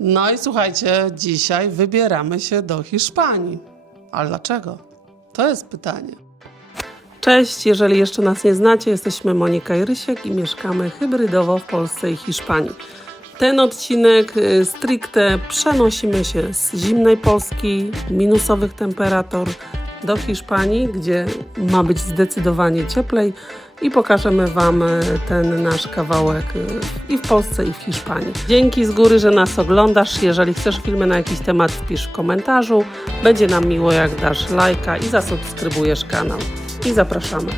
No i słuchajcie, dzisiaj wybieramy się do Hiszpanii. Ale dlaczego? To jest pytanie. Cześć, jeżeli jeszcze nas nie znacie, jesteśmy Monika i Rysiek i mieszkamy hybrydowo w Polsce i Hiszpanii. Ten odcinek y, stricte przenosimy się z zimnej Polski, minusowych temperatur do Hiszpanii, gdzie ma być zdecydowanie cieplej i pokażemy Wam y, ten nasz kawałek y, i w Polsce i w Hiszpanii. Dzięki z góry, że nas oglądasz. Jeżeli chcesz filmy na jakiś temat, wpisz w komentarzu. Będzie nam miło, jak dasz lajka i zasubskrybujesz kanał. I zapraszamy.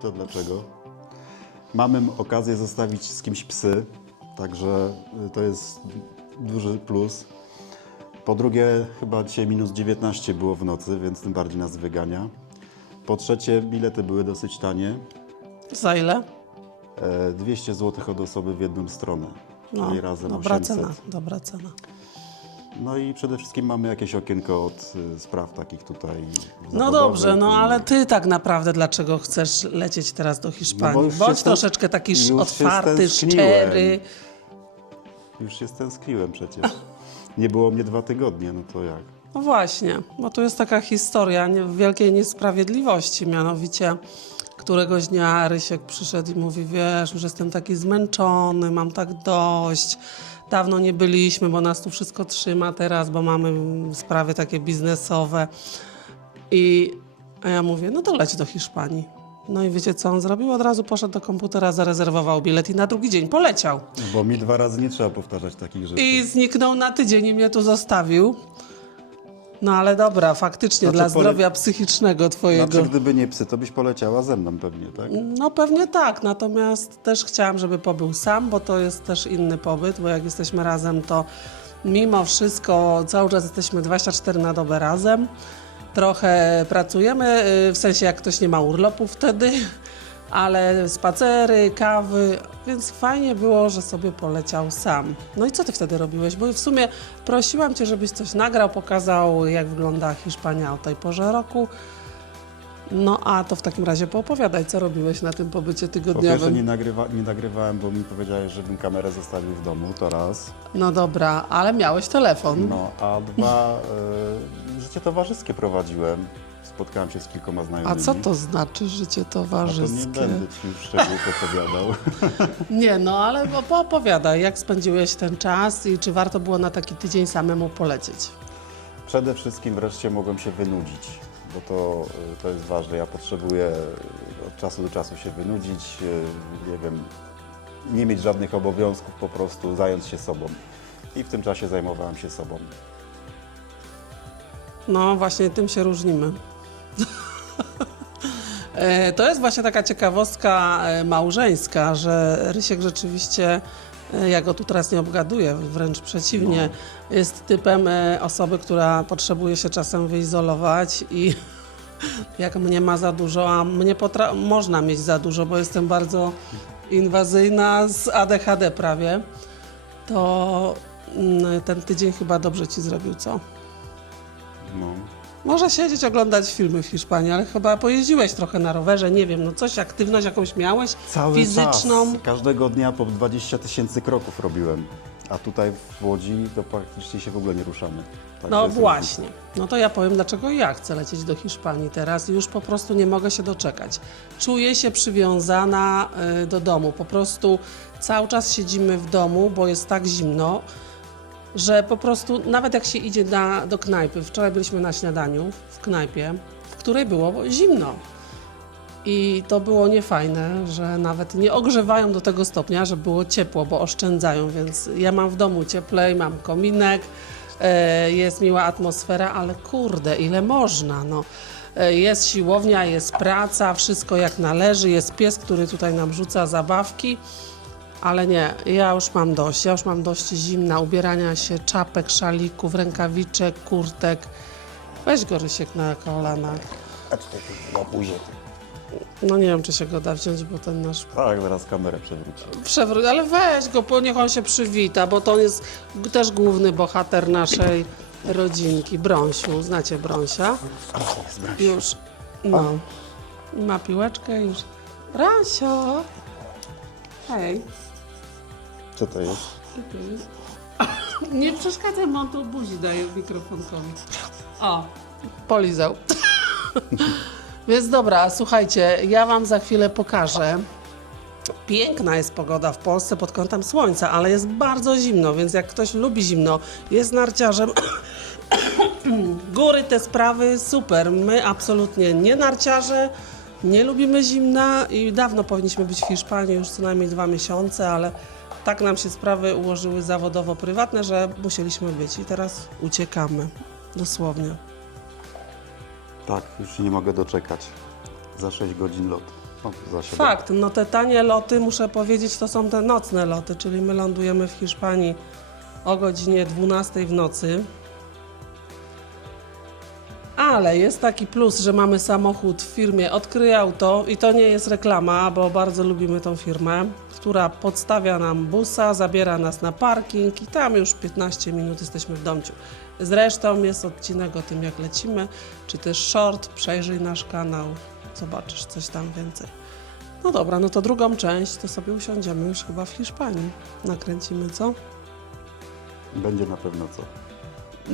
To dlaczego? Mamy okazję zostawić z kimś psy, także y, to jest duży plus. Po drugie, chyba dzisiaj minus 19 było w nocy, więc tym bardziej nas wygania. Po trzecie, bilety były dosyć tanie. Za ile? E, 200 zł od osoby w jedną stronę, czyli razem dobra 800. cena, dobra cena. No i przede wszystkim mamy jakieś okienko od y, spraw takich tutaj No zawodowych dobrze, no i- ale ty tak naprawdę dlaczego chcesz lecieć teraz do Hiszpanii? No bo już Bądź troszeczkę taki już się otwarty, stęskniłem. szczery. Już się stęskniłem przecież. Nie było mnie dwa tygodnie, no to jak? No właśnie, bo tu jest taka historia wielkiej niesprawiedliwości, mianowicie któregoś dnia Rysiek przyszedł i mówi, wiesz, już jestem taki zmęczony, mam tak dość, dawno nie byliśmy, bo nas tu wszystko trzyma teraz, bo mamy sprawy takie biznesowe. I a ja mówię, no to leć do Hiszpanii. No i wiecie co on zrobił? Od razu poszedł do komputera, zarezerwował bilet i na drugi dzień poleciał. No Bo mi dwa razy nie trzeba powtarzać takich rzeczy. I zniknął na tydzień i mnie tu zostawił. No ale dobra, faktycznie Znaczy, dla pole- zdrowia psychicznego twojego. Znaczy, gdyby nie psy, to byś poleciała ze mną pewnie, tak? No pewnie tak, natomiast też chciałam, żeby pobył sam, bo to jest też inny pobyt, bo jak jesteśmy razem, to mimo wszystko cały czas jesteśmy 24 na dobę razem. Trochę pracujemy, y, w sensie jak ktoś nie ma urlopu wtedy, ale spacery, kawy, więc fajnie było, że sobie poleciał sam. No i co ty wtedy robiłeś? Bo w sumie prosiłam cię, żebyś coś nagrał, pokazał jak wygląda Hiszpania o tej porze roku. No a to w takim razie poopowiadaj, co robiłeś na tym pobycie Po pierwsze tygodniowym. nie, nagrywa, nie nagrywałem, bo mi powiedziałeś, żebym kamerę zostawił w domu, to raz. No dobra, ale miałeś telefon. No, a dwa, y, życie towarzyskie prowadziłem. Spotkałem się z kilkoma A znajomymi. co to znaczy życie A to nie będę Ci już szczegółów opowiadał. Nie, no ale po- poopowiadaj, jak spędziłeś ten czas i czy warto było na taki tydzień samemu polecieć? Przede wszystkim wreszcie mogłem się wynudzić, bo to, y, to jest ważne. Ja potrzebuję od czasu do czasu się wynudzić, y, nie wiem, nie mieć żadnych obowiązków, po prostu zająć się sobą. I w tym czasie zajmowałem się sobą. No właśnie tym się różnimy. E, To jest właśnie taka ciekawostka e, małżeńska, że Rysiek rzeczywiście, ja go tu teraz nie obgaduję, wręcz przeciwnie, jest typem e, osoby, która potrzebuje się czasem wyizolować i jak mnie ma za dużo, a mnie można mieć za dużo, bo jestem bardzo inwazyjna z ADHD prawie, to mm, ten tydzień chyba dobrze ci zrobił, co? No. Można siedzieć, oglądać filmy w Hiszpanii, ale chyba pojeździłeś trochę na rowerze, nie wiem, no coś, aktywność jakąś miałeś Cały fizyczną. czas, każdego dnia po 20 tysięcy kroków robiłem. A tutaj w Łodzi to praktycznie się w ogóle nie ruszamy. Także No właśnie. No to ja powiem, dlaczego ja chcę lecieć do Hiszpanii teraz już po prostu nie mogę się doczekać. Czuję się przywiązana y, do domu. Po prostu cały czas siedzimy w domu, bo jest tak zimno, że po prostu nawet jak się idzie na, do knajpy, wczoraj byliśmy na śniadaniu w knajpie, w której było zimno. I to było niefajne, że nawet nie ogrzewają do tego stopnia, że było ciepło, bo oszczędzają, więc ja mam w domu cieplej, mam kominek, e, jest miła atmosfera, ale kurde, ile można, no. E, Jest siłownia, jest praca, wszystko jak należy, jest pies, który tutaj nam rzuca zabawki, ale nie, ja już mam dość, ja już mam dość zimna, ubierania się, czapek, szalików, rękawiczek, kurtek. Weź go Rysiek na kolanach. A tutaj na. No nie wiem, czy się go da wziąć, bo ten nasz Tak, zaraz kamerę przewrócę. przewrót, ale weź go, bo niech on się przywita, bo to on jest też główny bohater naszej rodzinki. Brąsiu, znacie Brąsia? Jest braś. Już, no. Ma piłeczkę już. Brąsio! Hej. Co to jest? Co to jest? Nie przeszkadzaj, bo on tu buzi daje mikrofonkowi. O, polizał. Więc dobra, słuchajcie, ja wam za chwilę pokażę. Piękna jest pogoda w Polsce pod kątem słońca, ale jest bardzo zimno, więc jak ktoś lubi zimno, jest narciarzem, góry te sprawy, super. My absolutnie nie narciarze, nie lubimy zimna i dawno powinniśmy być w Hiszpanii, już co najmniej dwa miesiące, ale tak nam się sprawy ułożyły zawodowo-prywatne, że musieliśmy być i teraz uciekamy. Dosłownie. Tak, już się nie mogę doczekać. Za 6 godzin lot. Za 7. Fakt, no te tanie loty, muszę powiedzieć, to są te nocne loty, czyli my lądujemy w Hiszpanii o godzinie 12 w nocy. Ale jest taki plus, że mamy samochód w firmie Odkryj Auto i to nie jest reklama, bo bardzo lubimy tą firmę, która podstawia nam busa, zabiera nas na parking i tam już 15 minut jesteśmy w domciu. Zresztą jest odcinek o tym, jak lecimy, czy też short, przejrzyj nasz kanał, zobaczysz coś tam więcej. No dobra, no to drugą część to sobie usiądziemy już chyba w Hiszpanii. Nakręcimy, co? Będzie na pewno co.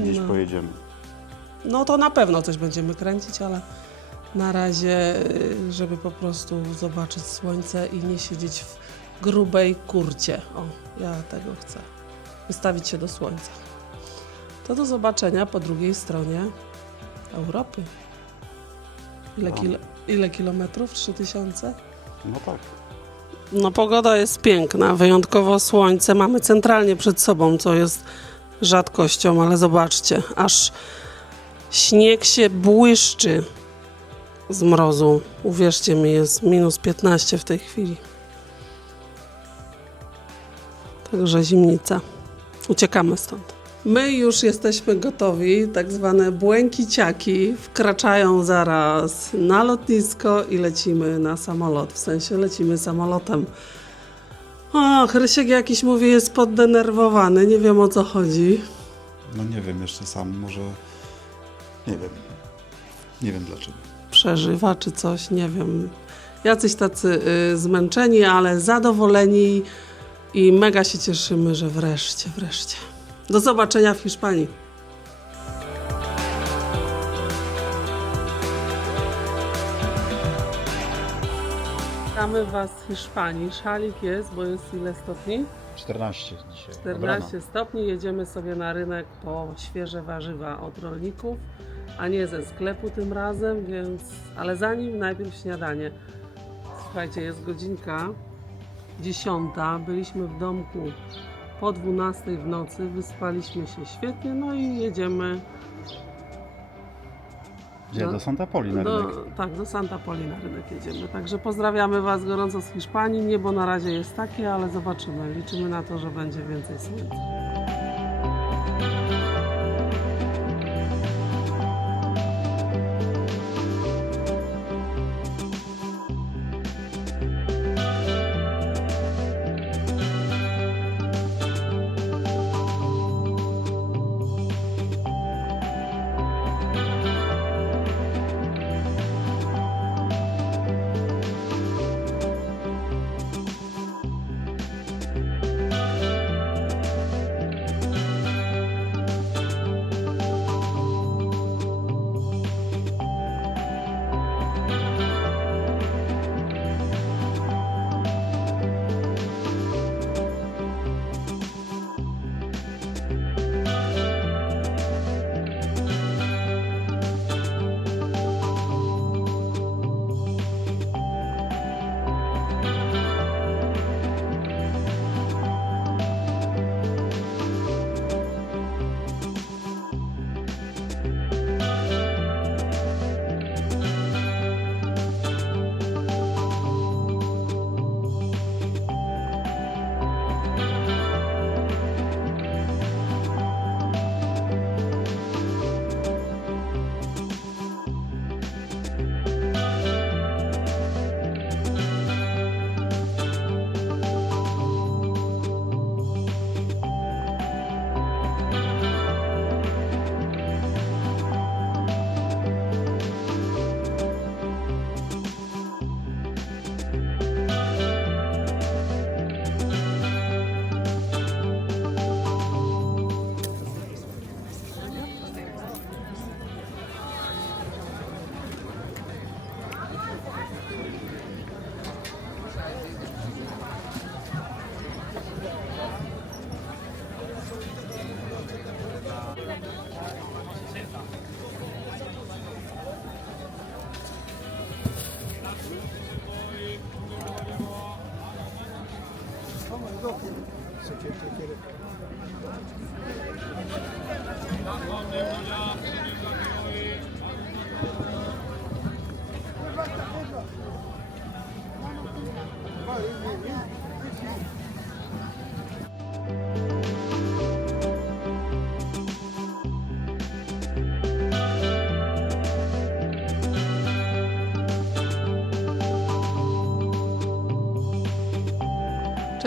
Gdzieś No. pojedziemy. No to na pewno coś będziemy kręcić, ale na razie, y, żeby po prostu zobaczyć słońce i nie siedzieć w grubej kurcie. O, ja tego chcę. Wystawić się do słońca. To do zobaczenia po drugiej stronie Europy. Ile, kilo, ile kilometrów? 3000? No tak. No pogoda jest piękna, wyjątkowo słońce mamy centralnie przed sobą, co jest rzadkością, ale zobaczcie, aż śnieg się błyszczy z mrozu. Uwierzcie mi, jest minus 15 w tej chwili. Także zimnica. Uciekamy stąd. My już jesteśmy gotowi, tak zwane błękiciaki wkraczają zaraz na lotnisko i lecimy na samolot, w sensie lecimy samolotem. O, Rysiek jakiś mówi jest poddenerwowany, nie wiem o co chodzi. No nie wiem jeszcze sam, może... Nie wiem. Nie wiem dlaczego. Przeżywa czy coś, nie wiem. Jacyś tacy y, zmęczeni, ale zadowoleni i mega się cieszymy, że wreszcie, wreszcie. Do zobaczenia w Hiszpanii. Witamy Was w Hiszpanii. Szalik jest, bo jest ile stopni? 14 dzisiaj. 14 stopni. Jedziemy sobie na rynek po świeże warzywa od rolników, a nie ze sklepu tym razem, więc. Ale zanim najpierw śniadanie. Słuchajcie, jest godzinka 10. Byliśmy w domku po 12 w nocy, wyspaliśmy się świetnie, no i jedziemy Gdzie? No. Do Santa Poli na do, rynek. tak, do Santa Poli na rynek jedziemy. Także pozdrawiamy Was gorąco z Hiszpanii. Niebo na razie jest takie, ale zobaczymy. Liczymy na to, że będzie więcej słońca.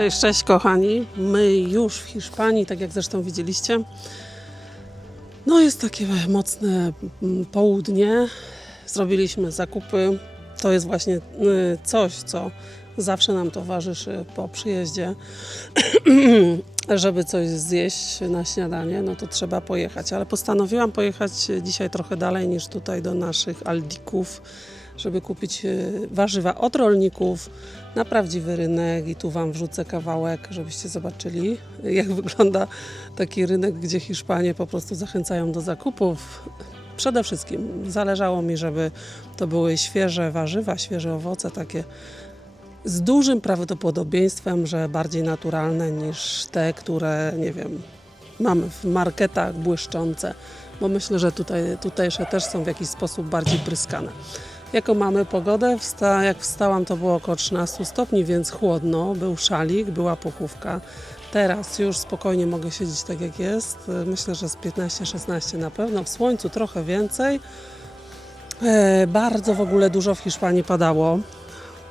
Cześć, cześć kochani. My już w Hiszpanii, tak jak zresztą widzieliście. No jest takie mocne mm, południe. Zrobiliśmy zakupy. To jest właśnie y, coś, co zawsze nam towarzyszy po przyjeździe. Żeby coś zjeść na śniadanie, no to trzeba pojechać. Ale postanowiłam pojechać dzisiaj trochę dalej niż tutaj do naszych Aldików, żeby kupić y, warzywa od rolników na prawdziwy rynek i tu Wam wrzucę kawałek, żebyście zobaczyli, jak wygląda taki rynek, gdzie Hiszpanie po prostu zachęcają do zakupów. Przede wszystkim zależało mi, żeby to były świeże warzywa, świeże owoce, takie z dużym prawdopodobieństwem, że bardziej naturalne niż te, które, nie wiem, mamy w marketach błyszczące, bo myślę, że tutaj, tutejsze też są w jakiś sposób bardziej pryskane. Jaką mamy pogodę? Wsta- jak wstałam, to było około 13 stopni, więc chłodno. Był szalik, była pochówka. Teraz już spokojnie mogę siedzieć tak jak jest. Myślę, że z 15-16 na pewno. W słońcu trochę więcej. E, bardzo w ogóle dużo w Hiszpanii padało.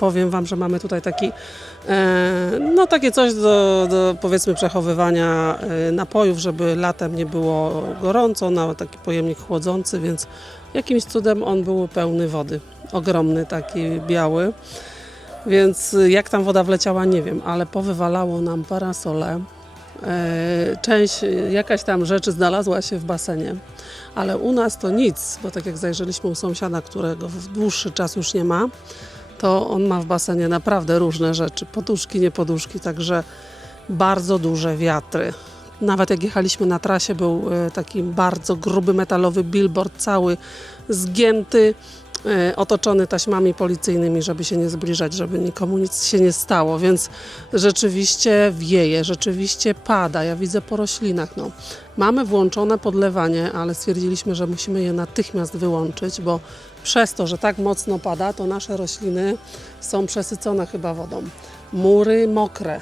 Powiem Wam, że mamy tutaj taki, e, no takie coś do, do powiedzmy przechowywania e, napojów, żeby latem nie było gorąco, na taki pojemnik chłodzący, więc jakimś cudem on był pełny wody. Ogromny, taki biały. Więc jak tam woda wleciała, nie wiem, ale powywalało nam parasole. E, Część, jakaś tam rzeczy znalazła się w basenie, ale u nas to nic, bo tak jak zajrzeliśmy u sąsiada, którego w dłuższy czas już nie ma, to on ma w basenie naprawdę różne rzeczy, poduszki, nie poduszki, także bardzo duże wiatry. Nawet jak jechaliśmy na trasie, był e, taki bardzo gruby metalowy billboard, cały zgięty, otoczony taśmami policyjnymi, żeby się nie zbliżać, żeby nikomu nic się nie stało, więc rzeczywiście wieje, rzeczywiście pada. Ja widzę po roślinach. No. Mamy włączone podlewanie, ale stwierdziliśmy, że musimy je natychmiast wyłączyć, bo przez to, że tak mocno pada, to nasze rośliny są przesycone chyba wodą. Mury mokre,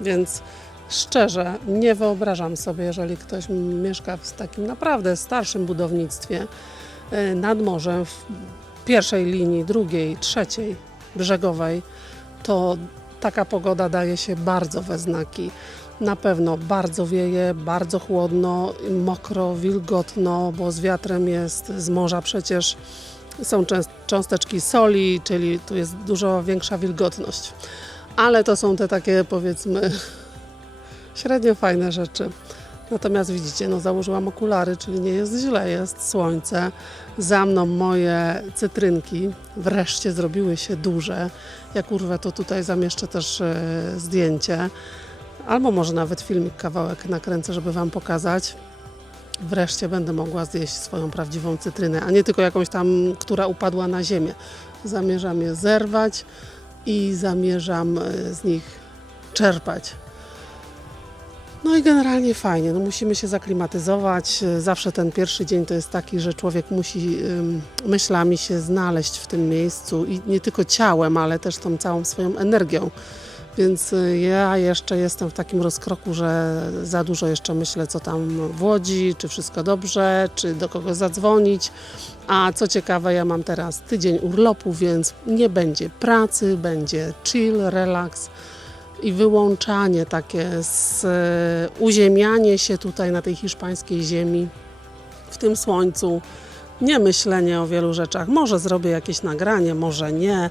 więc szczerze nie wyobrażam sobie, jeżeli ktoś mieszka w takim naprawdę starszym budownictwie nad morzem, w pierwszej linii, drugiej, trzeciej brzegowej, to taka pogoda daje się bardzo we znaki. Na pewno bardzo wieje, bardzo chłodno, mokro, wilgotno, bo z wiatrem jest z morza przecież są cząsteczki soli, czyli tu jest dużo większa wilgotność. Ale to są te takie powiedzmy średnio fajne rzeczy. Natomiast widzicie, no założyłam okulary, czyli nie jest źle, jest słońce. Za mną moje cytrynki wreszcie zrobiły się duże. Jak urwę, to tutaj zamieszczę też e, zdjęcie. Albo może nawet filmik, kawałek nakręcę, żeby Wam pokazać. Wreszcie będę mogła zjeść swoją prawdziwą cytrynę, a nie tylko jakąś tam, która upadła na ziemię. Zamierzam je zerwać i zamierzam e, z nich czerpać. No i generalnie fajnie, no musimy się zaklimatyzować. Zawsze ten pierwszy dzień to jest taki, że człowiek musi myślami się znaleźć w tym miejscu i nie tylko ciałem, ale też tą całą swoją energią. Więc y, ja jeszcze jestem w takim rozkroku, że za dużo jeszcze myślę, co tam w Łodzi, czy wszystko dobrze, czy do kogo zadzwonić. A co ciekawe, ja mam teraz tydzień urlopu, więc nie będzie pracy, będzie chill, relaks i wyłączanie takie, z, e, uziemianie się tutaj na tej hiszpańskiej ziemi, w tym słońcu, nie myślenie o wielu rzeczach. Może zrobię jakieś nagranie, może nie.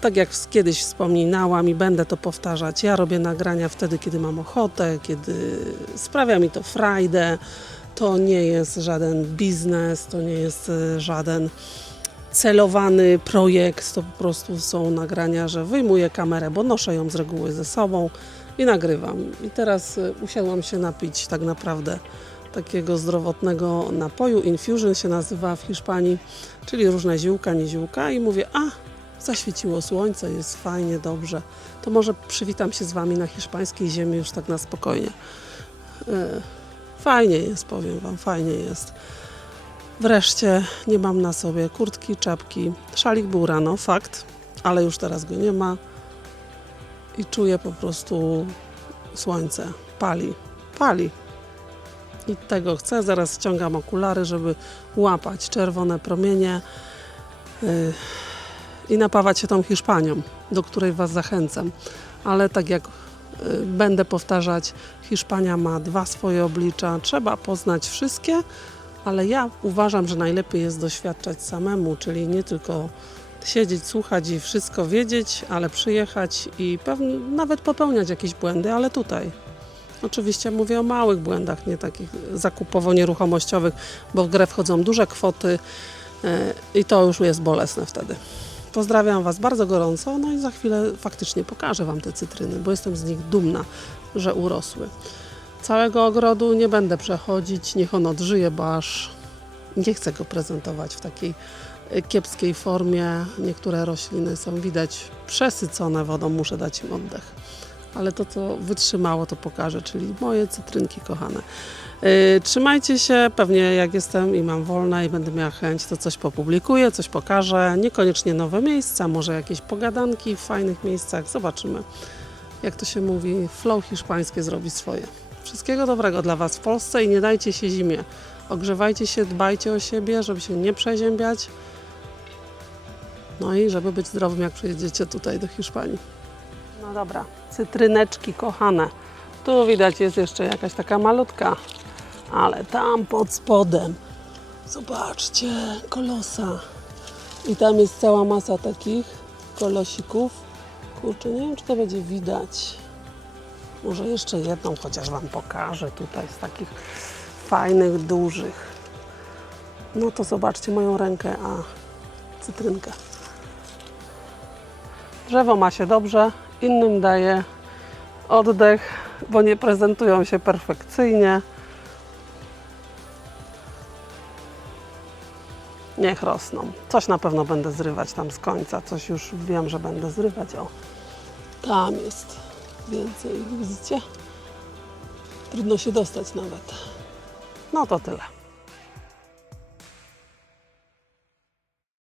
Tak jak kiedyś wspominałam i będę to powtarzać, ja robię nagrania wtedy, kiedy mam ochotę, kiedy sprawia mi to frajdę. To nie jest żaden biznes, to nie jest e, żaden celowany projekt, to po prostu są nagrania, że wyjmuję kamerę, bo noszę ją z reguły ze sobą i nagrywam. I teraz y, usiadłam się napić tak naprawdę takiego zdrowotnego napoju. Infusion się nazywa w Hiszpanii, czyli różne ziółka, nie ziółka i mówię, a zaświeciło słońce, jest fajnie, dobrze. To może przywitam się z Wami na hiszpańskiej ziemi już tak na spokojnie. E, Fajnie jest, powiem Wam, fajnie jest. Wreszcie nie mam na sobie kurtki, czapki. Szalik był rano, fakt, ale już teraz go nie ma. I czuję po prostu słońce. Pali, pali. I tego chcę. Zaraz ściągam okulary, żeby łapać czerwone promienie yy, i napawać się tą Hiszpanią, do której Was zachęcam. Ale tak jak yy, będę powtarzać, Hiszpania ma dwa swoje oblicza. Trzeba poznać wszystkie, ale ja uważam, że najlepiej jest doświadczać samemu, czyli nie tylko siedzieć, słuchać i wszystko wiedzieć, ale przyjechać i pewnie nawet popełniać jakieś błędy, ale tutaj. Oczywiście mówię o małych błędach, nie takich zakupowo-nieruchomościowych, bo w grę wchodzą duże kwoty e, i to już jest bolesne wtedy. Pozdrawiam Was bardzo gorąco, no i za chwilę faktycznie pokażę Wam te cytryny, bo jestem z nich dumna, że urosły. Całego ogrodu nie będę przechodzić, niech on odżyje, bo aż nie chcę go prezentować w takiej e, kiepskiej formie. Niektóre rośliny są widać przesycone wodą, muszę dać im oddech. Ale to, co wytrzymało, to pokażę, czyli moje cytrynki kochane. Yy, trzymajcie się, pewnie jak jestem i mam wolne i będę miała chęć, to coś popublikuję, coś pokażę. Niekoniecznie nowe miejsca, może jakieś pogadanki w fajnych miejscach. Zobaczymy, jak to się mówi, flow hiszpańskie zrobi swoje. Wszystkiego dobrego dla Was w Polsce i nie dajcie się zimie. Ogrzewajcie się, dbajcie o siebie, żeby się nie przeziębiać. No i żeby być zdrowym, jak przyjedziecie tutaj do Hiszpanii. No dobra, cytryneczki kochane. Tu widać jest jeszcze jakaś taka malutka, ale tam pod spodem, zobaczcie, kolosa. I tam jest cała masa takich kolosików. Kurczę, nie wiem, czy to będzie widać. Może jeszcze jedną chociaż Wam pokażę tutaj z takich fajnych, dużych. No to zobaczcie moją rękę, a cytrynkę. Drzewo ma się dobrze, innym daje oddech, bo nie prezentują się perfekcyjnie. Niech rosną. Coś na pewno będę zrywać tam z końca, coś już wiem, że będę zrywać. O, tam jest więcej, widzicie? Trudno się dostać nawet. No to tyle.